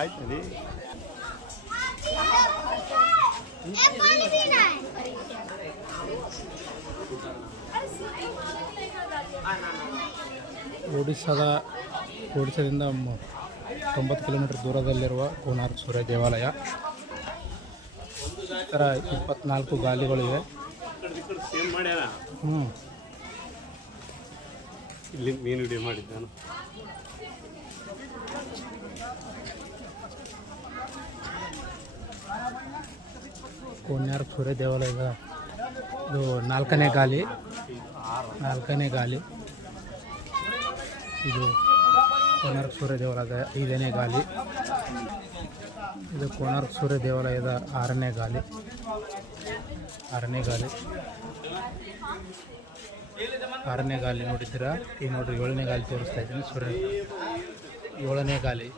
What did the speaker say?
ಆಯ್ತು ರೀ. ಒಡಿಸ್ಸಾದಿಂದ 90 ಕಿಲೋಮೀಟರ್ ದೂರದಲ್ಲಿರುವ ಕೋನಾರ್ಕ್ ಸೂರ್ಯ ದೇವಾಲಯ. ಈ ಥರ 24 ಗಾಲಿಗಳಿವೆ. ಇಲ್ಲಿ ಮೀನು ವಿಡಿಯೋ ಮಾಡಿದ್ದಾನು. ಕೋನಾರ್ಕ್ ಸೂರ್ಯ ದೇವಾಲಯದ ಇದು 4ನೇ ಗಾಲಿ. ಇದು ಕೋನಾರ್ಕ್ ಸೂರ್ಯ ದೇವಾಲಯದ 5ನೇ ಗಾಲಿ. ಇದು ಕೋನಾರ್ಕ್ ಸೂರ್ಯ ದೇವಾಲಯದ 6ನೇ ಗಾಲಿ. ನೋಡಿದ್ದೀರಾ? ಈಗ ನೋಡ್ರಿ 7ನೇ ಗಾಲಿ ತೋರಿಸ್ತಾ ಇದ್ದೀನಿ. 7ನೇ ಗಾಲಿ.